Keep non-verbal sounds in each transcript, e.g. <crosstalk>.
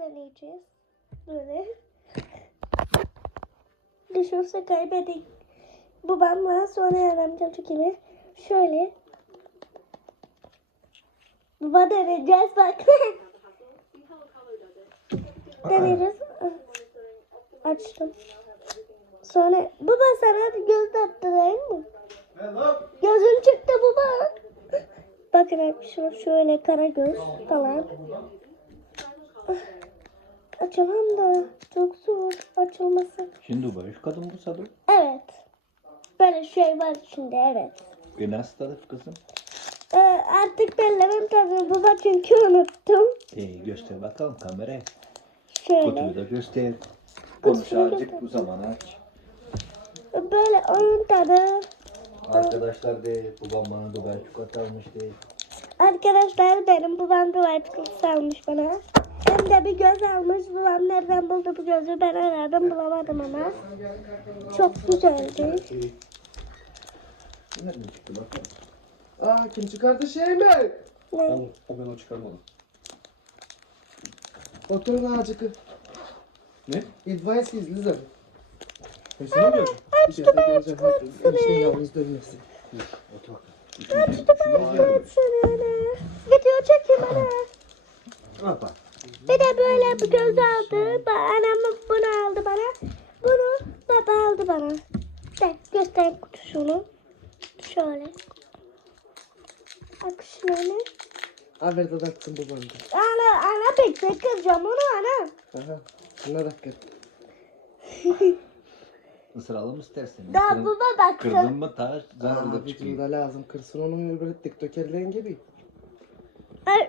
deneyeceğiz. Böyle. Düşürse kaybedik. Babamla sonra yaramcı gibi. Şöyle. Baba deneyeceğiz bak. <laughs> Deneyeceğiz. Açtım. Sonra baba sana göz attırayım mı? Gözün çıktı baba. Bakın arkadaşlar şöyle kara göz falan. Açamam da çok zor açılması. Şimdi üç kadın bu sadı. Evet. Böyle şey var içinde evet. E nasıl tadı kızım? Ee, artık bellemem tabii baba çünkü unuttum. E göster bakalım kameraya. Şöyle. Kutuyu da göster. Konuş Kutusunu azıcık göster. bu zaman aç. Böyle onun tadı. Arkadaşlar de babam bana Dubai çikolata almıştı. Arkadaşlar benim babam duvar çikolatası almış bana. Hem de bir göz almış. Babam nereden buldu bu gözü ben aradım bulamadım ama. Çok güzeldi. Nereden çıktı bakalım. Aa kim çıkardı şey mi? Ne? O ben o çıkarmadım. Oturun azıcık. Ne? Advice is lizard. Hepsini mi gördün? İçeride göreceğim. Enişte yalnız dönmesin. Otur bakalım. Açtı bana şöyle. Video çekeyim bana. Bak bak. Bir de böyle bir göz aldı. Anam bunu aldı bana. Bunu baba aldı bana. De, göster kutusunu. Şöyle. Bak şöyle. Haber de daktın bu bandı. Ana, ana bekle kıracağım onu ana. Aha. Buna dakika. <laughs> Isıralım istersen. Daha Kırın- baba baktı. Kırdın mı taş zararlı çıkıyor. videoda lazım. Kırsın onun öbürü tiktokerlerin gibi. Ay,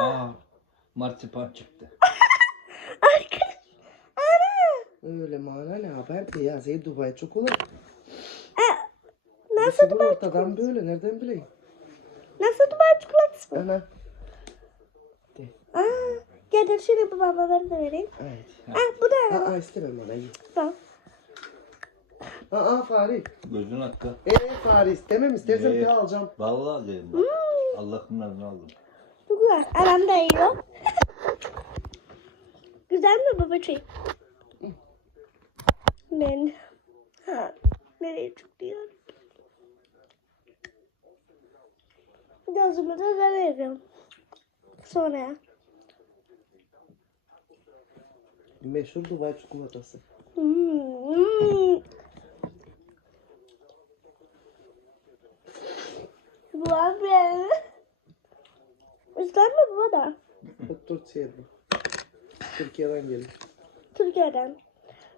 Aa, marsipan çıktı. <laughs> arkadaş. Öyle mana ne haber? Piyasayı Dubai çikolata. Nasıl Bu duvar ortadan böyle nereden bileyim? Nasıl duvar çikolatası bu? Ana. Aa, getir şimdi babama ben de vereyim. Evet. Ah bu da. Aa istemem bana iyi. Bak. Aa Fahri. Gözün hakkı. Eee Fahri istemem istersen Evet. bir alacağım. Vallahi dedim bak. Hmm. Allah'ımdan ne aldım. Güzel. Anam da yiyor. güzel mi babacığım? Ben. Ha, nereye çıktı ya? Gözümü de veriyorum. Sonra. Meşhur Dubai çikolatası. Hmm. Bu abi. İster mi bu da? Bu Türkiye bu. Türkiye'den gelir. Türkiye'den.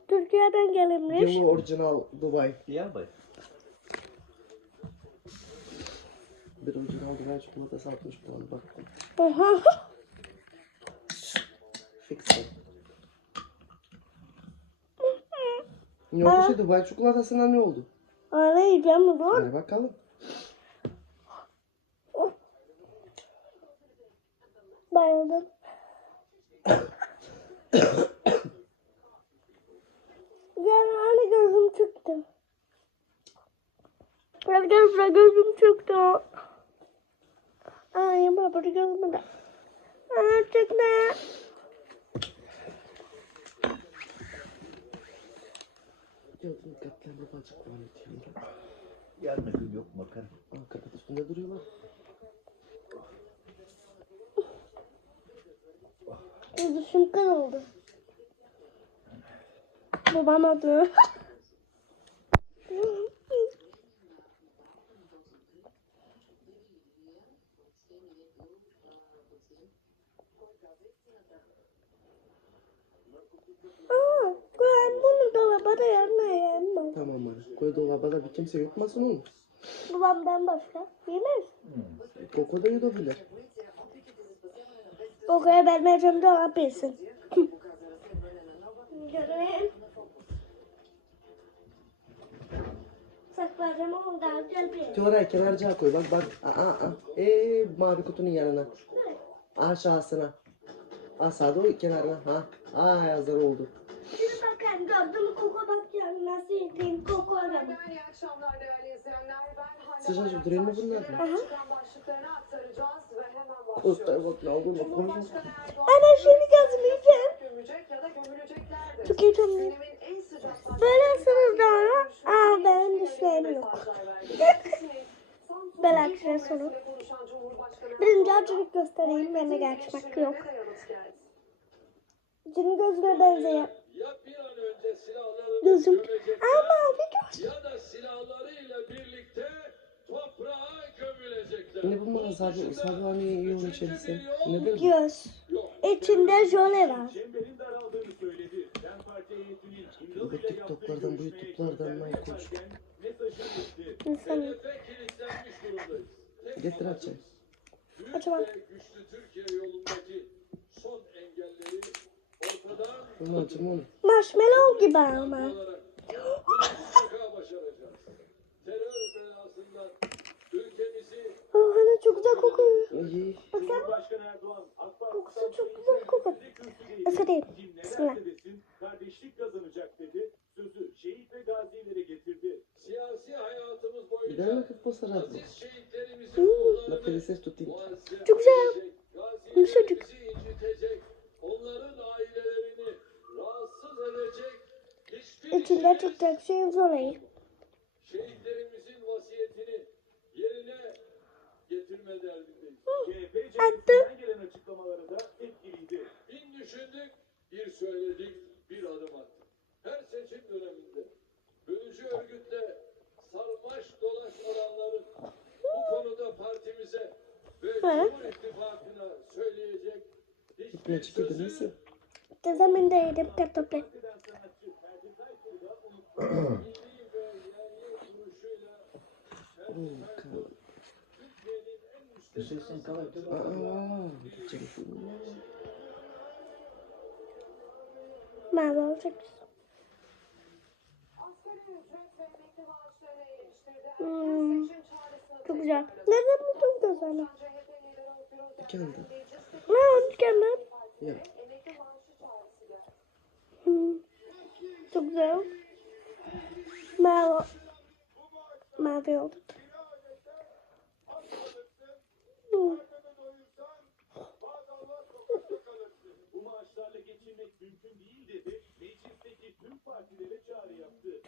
Türkiye'den gelinmiş. Yılı orijinal Dubai. Ya bak. Bir orijinal Dubai çikolatası atmış bu an bak. Oha. Fix it. Ne oldu şey Dubai çikolatasına ne oldu? Ana yiyeceğim mi bu? Hadi bakalım. Bayıldım. Yani hani gözüm çıktı. Bırak gözüm çıktı. Ay baba gözüm de. Aa çıktı. Gördüm katlarını bacık var etiyorum. Yarın gün yok bakarım. Aa kapat üstünde duruyorlar. Gözüm kırıldı. Babam adı. Tamam hadi. Koy dolaba da bir kimse yutmasın onu. Babamdan başka yemez. Koko da yutabilir. Kokuya vermeyeceğim dolap yesin. <laughs> Görün. Saklayacağım onu da gel bir. Teorayı kenarcığa koy bak bak. Aa aa. Eee mavi kutunun yanına. Aşağısına. Aşağıda o kenarına. Ha. Aa hazır oldu. Şimdi bakın gördün mü koku bak ya. nasıl yediğin koku aradım. İyi akşamlar değerli izleyenler. Ben Sıcacık mu bunlar? Başkan'ın çıkan başlıklarını aktaracağız ve hemen Poster başlıyoruz. bak ne oldu bak konuşma. Ana şimdi gömüleceklerdir. Çok heyecanlıyım. Sıcak Böylesiniz doğru. Aa benim düşlerim yok. <laughs> Ben akşam sonu. Birinci acılık göstereyim. Bende gerçek yok. Senin gözüne benzeyen. Ya bir an önce silahlarını Gözüm. Ama bir göz. ya da silahlarıyla birlikte toprağa gömülecekler. Ne bu mağaza abi? Sabahleyin yoğun içerisi. Nedir bu? Göz. İçinde jöle var. Çemberin daraldığını söyledi. Dem Parti heyetinin İmralı Bu TikTok'lardan, bu YouTube'lardan mesajını iletti. İnsan. Getir büyük Acaba- ve güçlü Türkiye yolundaki son engelleri ortadan Aman canım. Marshmallow gibi ama. Çok güzel kokuyor. Baksana. Kokusu çok güzel kokuyor. Isırayım. Bismillah. kardeşlik kazanacak dedi. Sözü şehit ve gazilere getirdi. siyasi hayatımız Bir daha boyunca mı kıt basar abi? aziz şehitlerimizin Hmm. Bak ruhlarını bir ses tutayım. muazzez Çok güzel. Yumuşacık. gazilerimizi incitecek, onların ailelerini rahatsız edecek hiçbir İçinde işimiz çıkacak şey jöleyi. Attı. da. Bin düşündük, bir söyledik, bir adım attık. Her seçim döneminde bölücü örgütle sarmaş dolaş olanların bu konuda partimize ve Cumhur İttifakı'na söyleyecek Ne hiçbir sözü neyse. Dezamin de yedim kartopla. Eskiden Mavi olacak. Hmm. Çok güzel. Gözlerini? CHP lideri Özgür Kendi. Ne olmuş kendin? Ya. Hmm. Çok güzel. Mavi. Mavi oldu.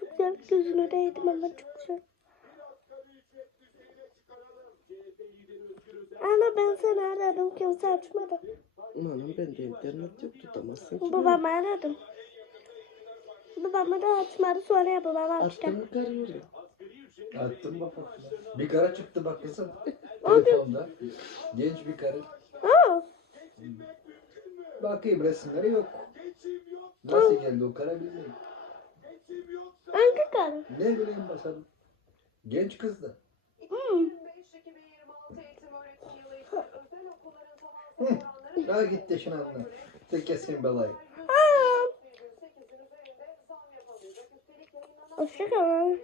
Çok güzel. Gözünü de yedim ama çok güzel. Ana ben seni aradım. Kimse açmadı. Aman bende internet yok tutamazsın. Babamı aradım. Babamı da açmadı. Sonra ya babam açtı. Attın mı karıyor ya? Attım bak. Bir kara çıktı bak kızım. Telefonda. Genç bir karı. Aa, Bakayım resimleri yok. Nasıl geldi o kara bilmiyorum. hangi karı? Ne bileyim bakalım. Genç kız da. Hmm. 2025-2026 eğitim öğretim yılı için özel okulların tavan oranları Daha git de şunu anla. Tek kesin belayı. Aa, %8'in üzerinde zam yapamayacak. Üstelik yayınlanan hoşçakalın.